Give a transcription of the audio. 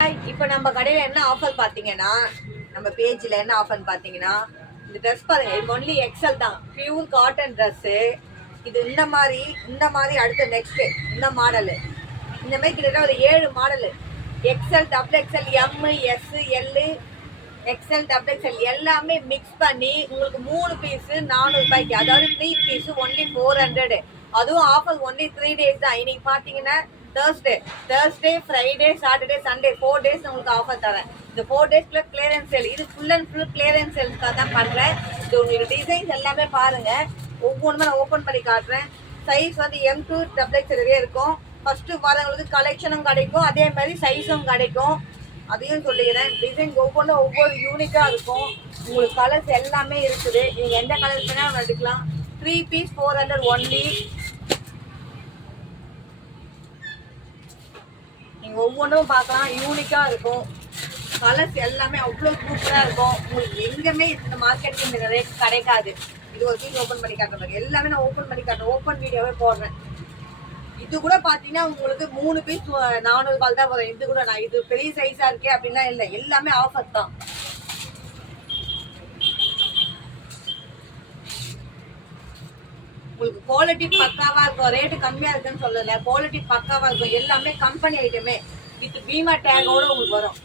இப்போ நம்ம கடையில் என்ன ஆஃபர் பார்த்தீங்கன்னா, நம்ம பேஜில் என்ன ஆஃபர்னு பார்த்தீங்கன்னா, இந்த ட்ரெஸ் பாருங்க, இது ஒன்லி எக்ஸல் தான், பியூர் காட்டன் ட்ரெஸ்ஸு. இது இந்த மாதிரி அடுத்த நெக்ஸ்ட்டு இந்த மாடலு, இந்த மாதிரி கிட்டத்தட்ட ஒரு 7 model, XL, double XL, M, S, L, XL, double XL எல்லாமே மிக்ஸ் பண்ணி உங்களுக்கு 3 பீஸு 400 ரூபாய்க்கு, அதாவது 3 பீஸு ஒன்லி 400. அதுவும் ஆஃபர் ஒன்லி 3 டேஸ் தான். இன்னைக்கு பார்த்தீங்கன்னா Thursday, Friday, Saturday, Sunday 4 days உங்களுக்கு ஆஃபர் தரேன். இந்த 4 டேஸ்க்குள்ள கிளியரன்ஸ் சேல், இது ஃபுல் அண்ட் ஃபுல் கிளியரன்ஸ் சேல்ஸ்க்காக தான் பண்ணுறேன். இது உங்களுக்கு டிசைன்ஸ் எல்லாமே பாருங்கள், ஒவ்வொன்றுமே நான் ஓப்பன் பண்ணி காட்டுறேன். சைஸ் வந்து M2 டபுள் எக்ஸல் வரையே இருக்கும். ஃபஸ்ட்டு வரவங்களுக்கு கலெக்ஷனும் கிடைக்கும், அதே மாதிரி சைஸும் கிடைக்கும். அதையும் சொல்லிக்கிறேன். டிசைன் ஒவ்வொன்றும் ஒவ்வொரு யூனிக்காக இருக்கும். உங்களுக்கு கலர்ஸ் எல்லாமே இருக்குது, நீங்கள் எந்த கலர்ஸ் வேணாலும் எடுக்கலாம். 3 பீஸ் 400 ஒன்லி. நீங்கள் ஒவ்வொன்றும் பார்க்கலாம், யூனிக்காக இருக்கும். கலர்ஸ் எல்லாமே அவ்வளோ சூப்பராக இருக்கும். உங்களுக்கு எங்கேயுமே இந்த மார்க்கெட்டில் இந்த ரேட் கிடைக்காது. இது ஒரு பீஸ் ஓப்பன் பண்ணி காட்டுற மாதிரி எல்லாமே நான் ஓப்பன் பண்ணி காட்டுறேன், ஓப்பன் வீடியோவே போடுறேன். இது கூட பார்த்தீங்கன்னா உங்களுக்கு 3 பீஸ் 400 ரூபாய் தான் வரும். இது கூட நான் இது பெரிய சைஸாக இருக்கே அப்படின்னா இல்லை, எல்லாமே ஆஃபர் தான். உங்களுக்கு குவாலிட்டி பக்காவாக இருக்கும், ரேட்டு கம்மியாக இருக்குன்னு சொல்லலை, குவாலிட்டி பக்காவாக இருக்கும். எல்லாமே கம்பெனி ஐட்டமே வித் பீமா டேகோட உங்களுக்கு வரும்.